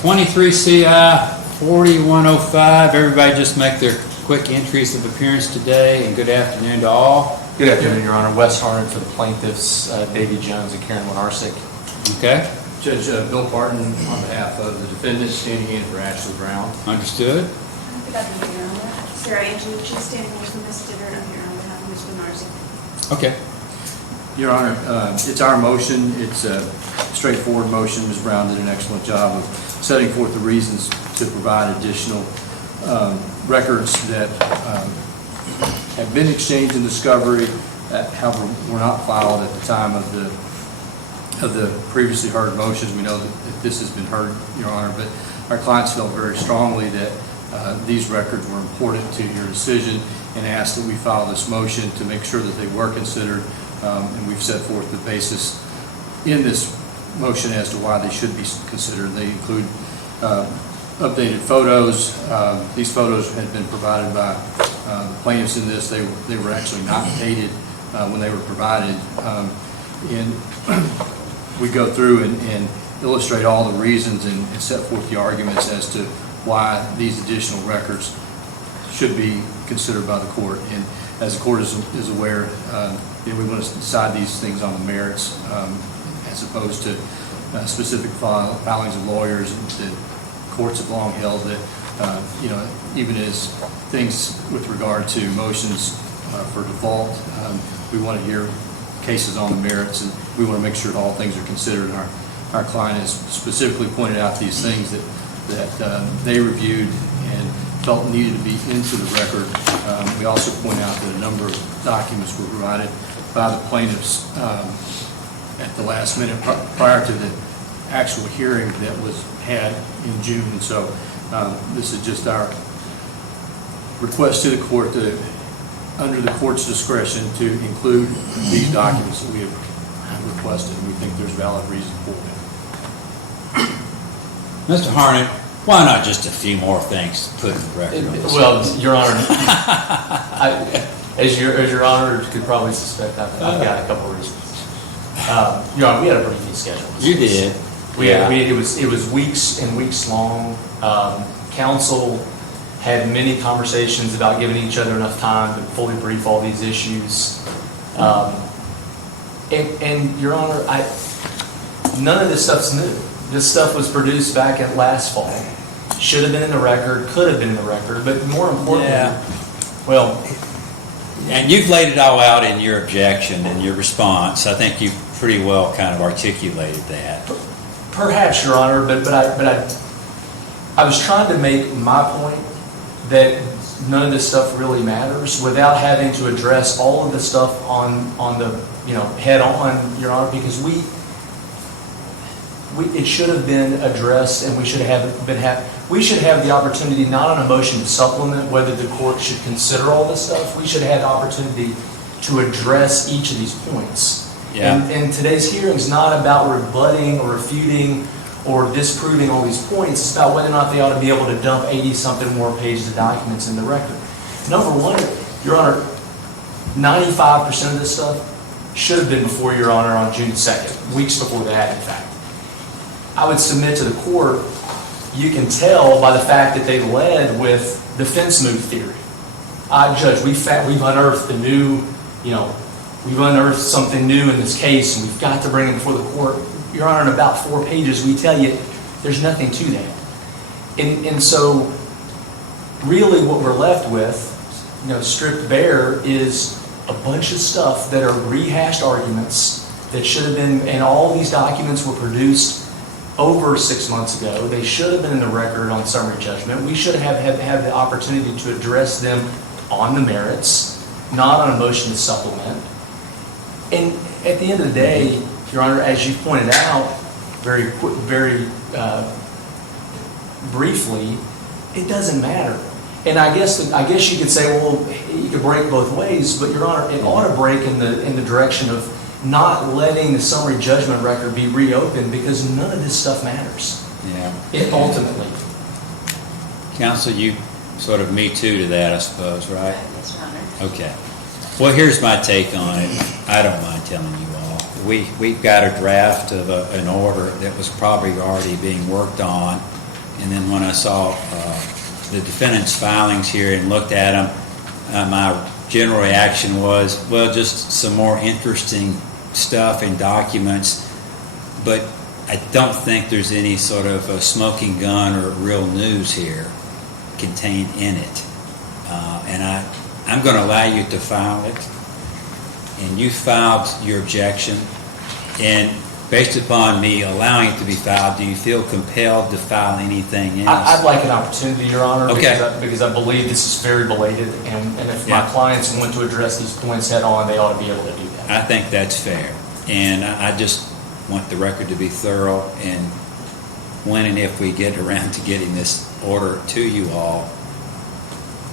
23 CI 4105. Everybody just make their quick entries of appearance today, and good afternoon to all. Good afternoon, Your Honor. Wes Harned for the plaintiffs, Davy Jones and Karen Winiarczyk. Okay, Judge Bill Barton, on behalf of the defendant, standing in for Ashley Brown. understood. Sarah Angelucci, standing in for Ms. Dillard. I'm here on behalf of Ms. Winiarczyk. Okay, Your Honor, it's our motion. It's a straightforward motion. Ms. Brown did an excellent job of setting forth the reasons to provide additional records that have been exchanged in discovery, that however were not filed at the time of the previously heard motions. We know that this has been heard, Your Honor, but our clients felt very strongly that these records were important to your decision and asked that we file this motion to make sure that they were considered, and we've set forth the basis in this motion as to why they should be considered. They include updated photos. These photos had been provided by the plaintiffs in this. They were actually not dated when they were provided. And we go through and illustrate all the reasons and set forth the arguments as to why these additional records should be considered by the court. And as the court is aware, we want to decide these things on the merits as opposed to specific filings of lawyers. The courts have long held that, even as things with regard to motions for default, we want to hear cases on the merits, and we want to make sure that all things are considered. And our client has specifically pointed out these things that they reviewed and felt needed to be into the record. We also point out that a number of documents were provided by the plaintiffs at the last minute prior to the actual hearing that was had in June. And so this is just our request to the court to, under the court's discretion, to include these documents that we have requested, and we think there's valid reason for them. Mr. Harnett, why not just a few more things to put in the record? Well, Your Honor, as Your Honor could probably suspect, I've got a couple of reasons. Your Honor, we had a pretty good schedule. You did. It was weeks and weeks long. Counsel had many conversations about giving each other enough time to fully brief all these issues. And Your Honor, none of this stuff's new. This stuff was produced back at last fall. Should have been in the record, could have been in the record, but more importantly, well, And you've laid it all out in your objection and your response. I think you've pretty well kind of articulated that. perhaps, Your Honor, but I was trying to make my point that none of this stuff really matters without having to address all of the stuff on the head on, Your Honor, because it should have been addressed, and we should have the opportunity, not on a motion to supplement whether the court should consider all this stuff. We should have the opportunity to address each of these points. Yeah. And today's hearing is not about rebutting or refuting or disproving all these points. It's about whether or not they ought to be able to dump 80-something more pages of documents in the record. Number one, Your Honor, 95% of this stuff should have been before Your Honor on June 2nd, weeks before that, in fact. I would submit to the court, you can tell by the fact that they led with the fence move theory. Judge, we've unearthed the new, we've unearthed something new in this case, and we've got to bring it before the court. Your Honor, in about 4 pages, we tell you there's nothing to that. And so, really what we're left with, stripped bare, is a bunch of stuff that are rehashed arguments that should have been, and all these documents were produced over 6 months ago. They should have been in the record on summary judgment. We should have had the opportunity to address them on the merits, not on a motion to supplement. And at the end of the day, Your Honor, as you pointed out very briefly, it doesn't matter. And I guess you could say, well, you could break both ways, but Your Honor, it ought to break in the direction of not letting the summary judgment record be reopened, because none of this stuff matters. Yeah. Ultimately. Counsel, you sort of me too to that, I suppose, right? Yes, Your Honor. Okay. Well, here's my take on it. I don't mind telling you all. We've got a draft of an order that was probably already being worked on and then when I saw the defendant's filings here and looked at them, my general reaction was, well, just some more interesting stuff and documents, but I don't think there's any sort of a smoking gun or real news here contained in it. And I'm going to allow you to file it, and you filed your objection, and based upon me allowing it to be filed, do you feel compelled to file anything else? I'd like an opportunity, Your Honor, Okay. because I believe this is very belated, and if my Yeah. clients want to address these points head on, they ought to be able to do that. I think that's fair, and I just want the record to be thorough, and when and if we get around to getting this order to you all,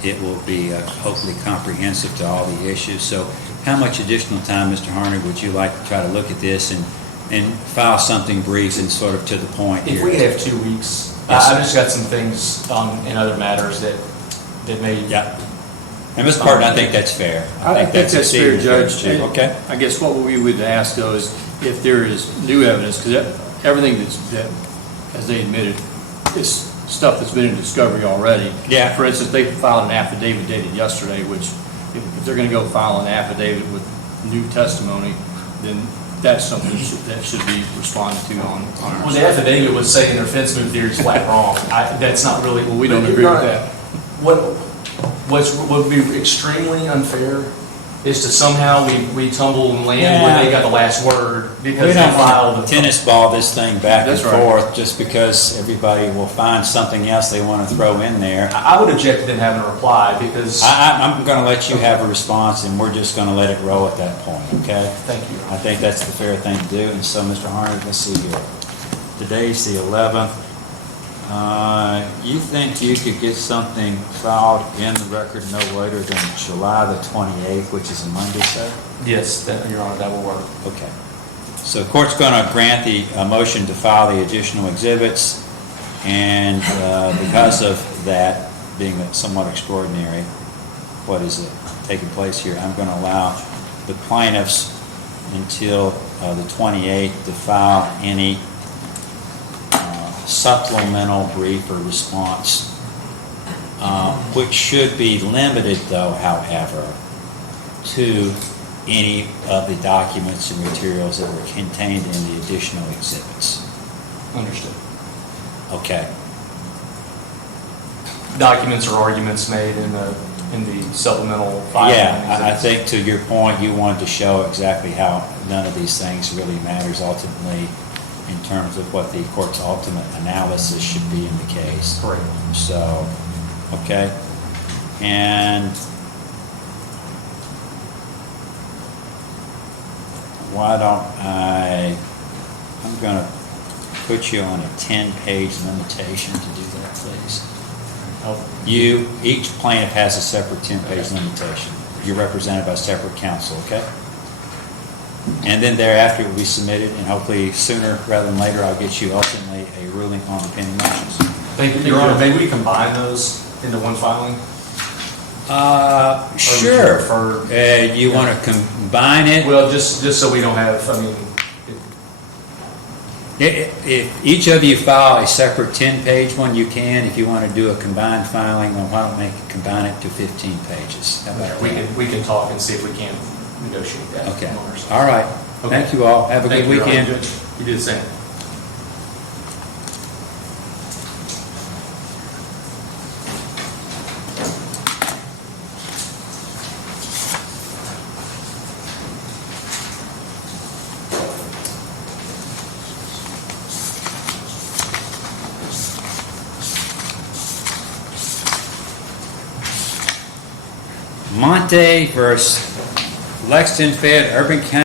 it will be hopefully comprehensive to all the issues. So how much additional time, Mr. Harney, would you like to try to look at this and file something brief and sort of to the point If here? we could have 2 weeks, Yes. I've just got some things in other matters that may. Yeah. And Mr. Parton, I think that's fair. I think that's fair, exceedingly Judge. too. Okay. I guess what we would ask, though, is if there is new evidence, because everything that, as they admitted, is stuff that's been in discovery already. Yeah. For instance, they filed an affidavit dated yesterday, which if they're going to go file an affidavit with new testimony, then that's something that should be responded to on our. Well, the affidavit was saying their fence move theory is flat wrong. That's not really. Well, we don't agree with that. What would be extremely unfair is to somehow we tumble and land where they got the last word We because they don't filed. want to tennis ball this thing back and That's right. forth just because everybody will find something else they want to throw in there. I would object to them having a reply because. I'm going to let you have a response, and we're just going to let it roll at that point, okay? Thank you. I think that's the fair thing to do, and so, Mr. Harney, let's see here. Today's the 11th. You think you could get something filed in the record no later than July the 28th, which is a Monday, sir? Yes, Your Honor, that will work. Okay. So the court's going to grant the motion to file the additional exhibits, and because of that being somewhat extraordinary, what is it taking place here, I'm going to allow the plaintiffs until the 28th to file any supplemental brief or response, which should be limited, though, however, to any of the documents and materials that were contained in the additional exhibits. Understood. Okay. Documents or arguments made in the supplemental filing. Yeah, I think to your point, you wanted to show exactly how none of these things really matters ultimately in terms of what the court's ultimate analysis should be in the case. Correct. So, okay. And why don't I'm going to put you on a 10-page limitation to do that, please. Each plaintiff has a separate 10-page limitation. You're represented by separate counsel, okay? And then thereafter it will be submitted, and hopefully sooner rather than later, I'll get you ultimately a ruling on the pending motions. Thank you, Your Honor. Maybe we combine those into one filing? Sure. Prefer- You want to combine it? Well, just so we don't have, I mean, If each of you file a separate 10-page one, you can. If you want to do a combined filing, then why don't we combine it to 15 pages? How about that? we can talk and see if we can negotiate that. Okay. among ourselves. All right. Okay. Thank you all. Have a Thank good you, Your Honor. weekend. You do the same. Monte versus Lexington Fayette Urban County.